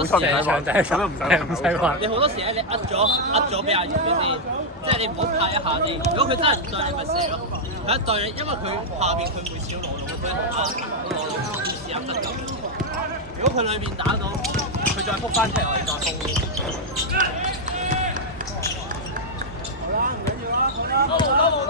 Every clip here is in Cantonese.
好彩唔使話，咁都唔使話。你好多時咧，你咗俾阿葉先，即係你唔好拍一下先。如果佢真係唔對你，咪射咯。佢一對你，因為佢下邊佢每次都攞到，佢攞到要試下得咁。如果佢裏面打到，佢再撲翻出嚟，我哋再衝。好啦，唔緊要啦，好啦。多步。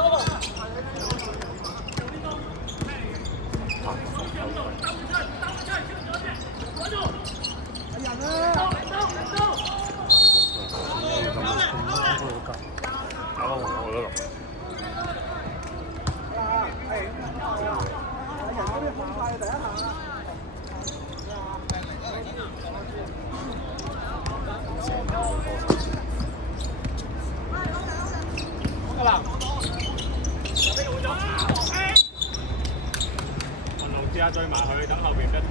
試下追埋去，等後邊一齊逼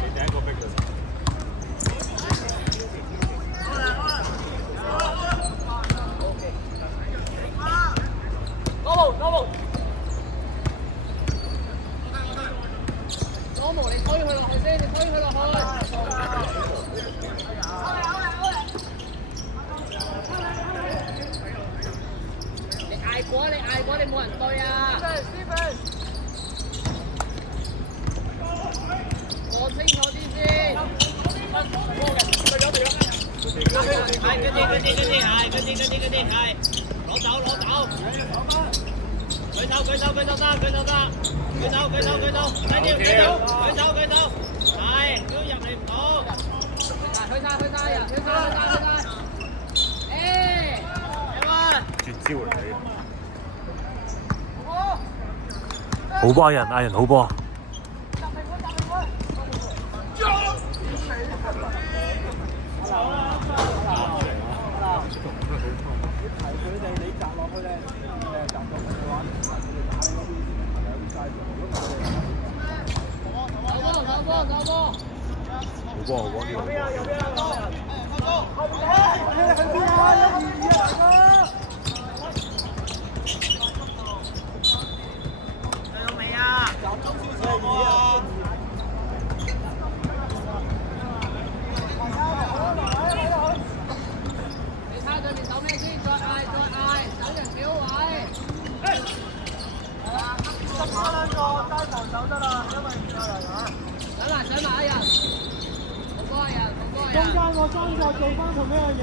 你第一個逼佢。攞毛，你推佢落去先，你推佢落去。你嗌過，你冇人對啊！我清楚啲先。係，嗰啲，係，攞走，舉手得，低調，舉手，係，都入嚟唔好。去晒人，去晒。絕招嚟嘅。好波阿人好波。好波呢中間我3個做翻同一樣嘢。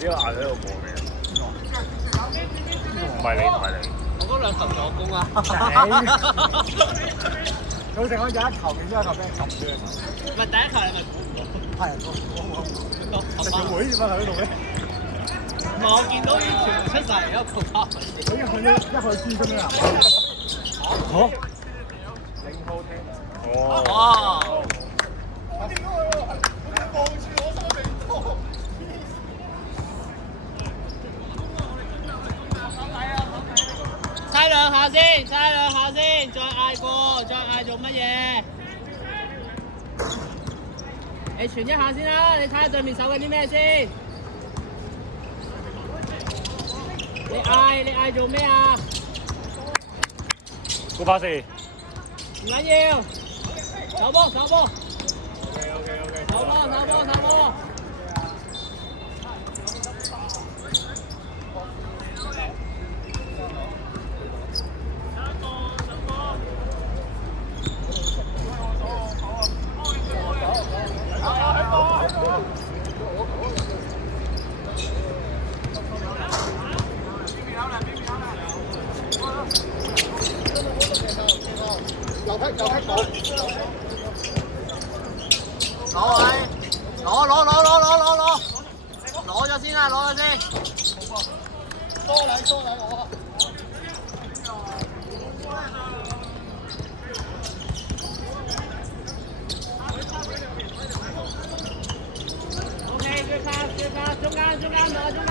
呢個牙喺度播嘅，唔係你。我嗰兩球助攻啊！老成我有一球，然之後球俾人撳住。唔係第一球，你咪估唔到。係我食條會點解喺度嘅？唔係我見到啲全部出晒嚟一個包。所以佢一去知咁樣啊？好。零號聽。哇！猜兩下先，再嗌過，再嗌做乜嘢？你傳一下先啦，你睇下對面手緊啲咩先？你嗌做咩啊？高巴士。唔緊要，手波。OK。手波。攞啊，攞咗先。多禮我。OK， 追卡，中間攞中間。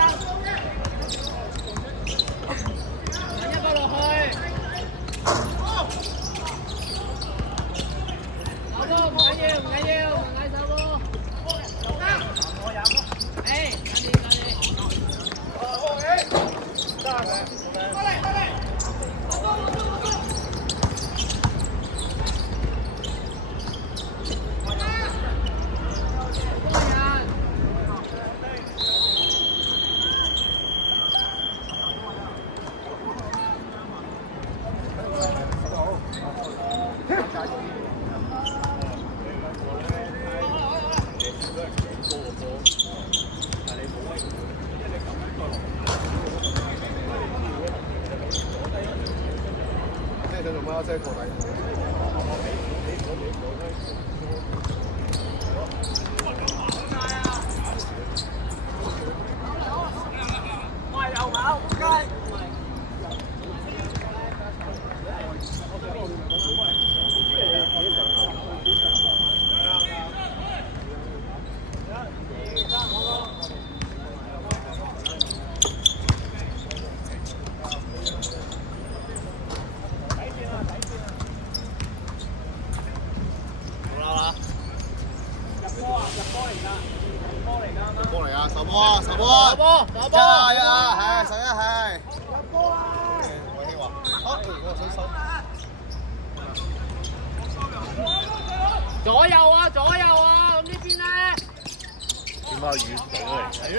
一個落去。手波唔緊要，唔嗌手波。哎，快啲！即係過底。喂，又跑，街。手波，加油啊！係11係。入波啊！我希望，好，我想收。左右啊！咁呢邊咧？點解魚到嚟？係咯，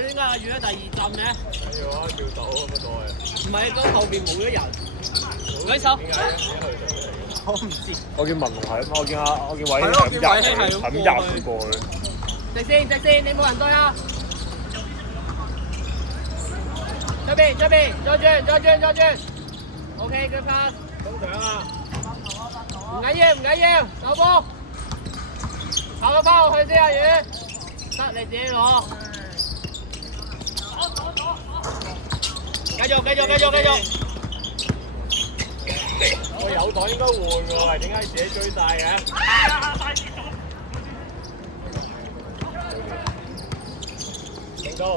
點解阿魚喺第2站嘅？緊要啊，跳到咁乜所謂？唔係，嗰後邊冇咗人。舉手。點解嘅？我唔知。我見文龍係，我見偉興肯入佢過去。直線，你冇人對啊！左邊，再轉。OK， good pass。中場啊！唔緊要，手波。跑個翻落去先啊，魚。得，你自己攞。繼續。我有袋應該換喎，點解自己追晒嘅？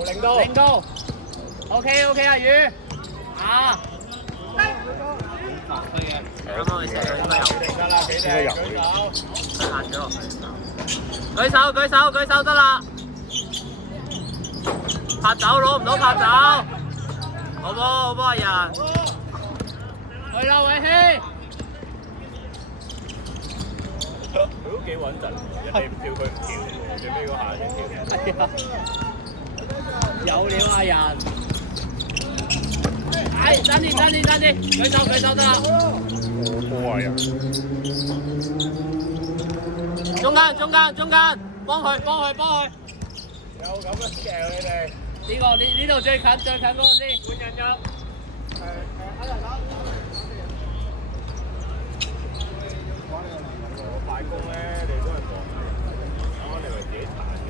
零到。OK， 阿魚。啊。可以嘅。啱啱你射咗應該有。定㗎啦，幾定？佢壓咗落去。舉手得啦。拍走攞唔到拍走。好波阿人。去啦，偉興。佢都幾穩陣，人哋唔跳佢唔跳喎，最尾嗰下先跳。係啊。有料啊人。哎，爭啲，舉手得啦。波啊人。中間，幫佢。有咁樣嘅你哋。呢度最近嗰個先。換人入。我快攻咧，你都係講，啱啱你為自己彈嘅啫。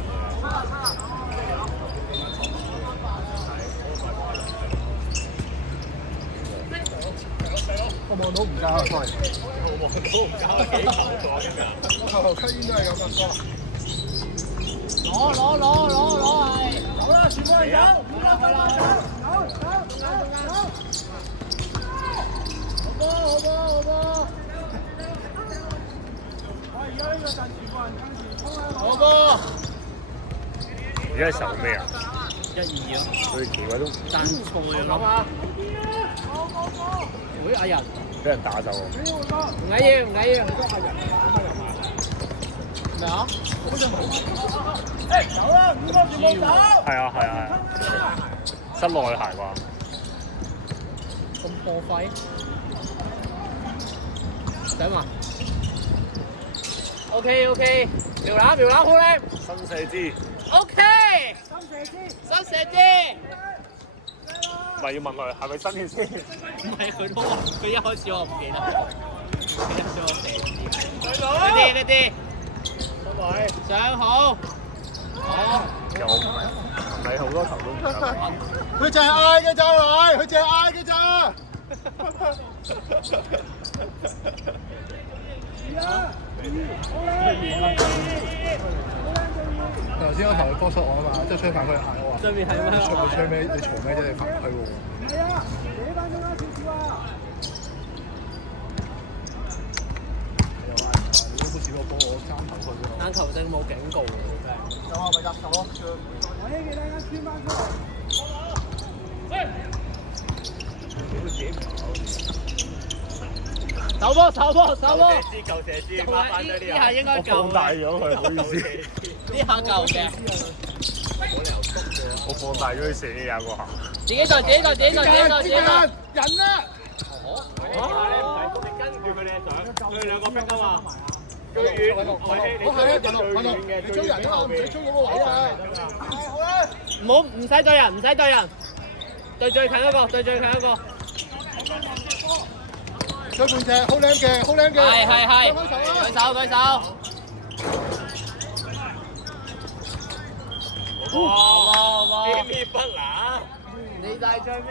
我望到唔交啊 ，sorry。我望到唔交幾球咗㗎。我吸煙都係咁多。攞係。好啦，全部人走。去啦。好波。而家呢個陣全部人跟住衝啊！好波。而家守咩啊1-2啊。佢奇怪都單賽啊。會嗌人。俾人打走喎。唔緊要。咩啊？走啦！5個全部走。係啊。室內鞋啩？咁破費？想嘛 ？OK， 苗籃好靚。新射支。OK。新射支。唔係要問佢係咪新嘅先？唔係佢都話，佢一開始我唔記得，佢一開始我射。呢啲。上好。好。有。係好多球都唔得。佢就係嗌嘅咋佢，佢就係嗌嘅咋。頭先我同佢波叔我啊嘛，即係吹反佢嗌我話。對面係咩？你吹咩？你嘈咩啫？你犯規喎！係啊，幾分鐘啊，少少啊！你都冇試過幫我爭頭佢喎。但球證冇警告喎，真係。有啊，咪入球咯。我呢幾單一穿翻出嚟。手波手波手波！舊射支，呢下應該夠。放大咗佢，唔好意思。呢下夠嘅。我放大咗佢射有個下。自己隊自己隊自己隊自己隊自己隊。人啊！你跟住佢哋上，佢哋兩個逼啊嘛。最遠，我係運動，你追人啊，唔使追嗰個位啊！好啦，唔使對人，唔使對人，對最近一個，對最近一個。追半隻，好靚嘅，好靚嘅。係，舉手舉手。哇！好波。呢不拿。你大最咩？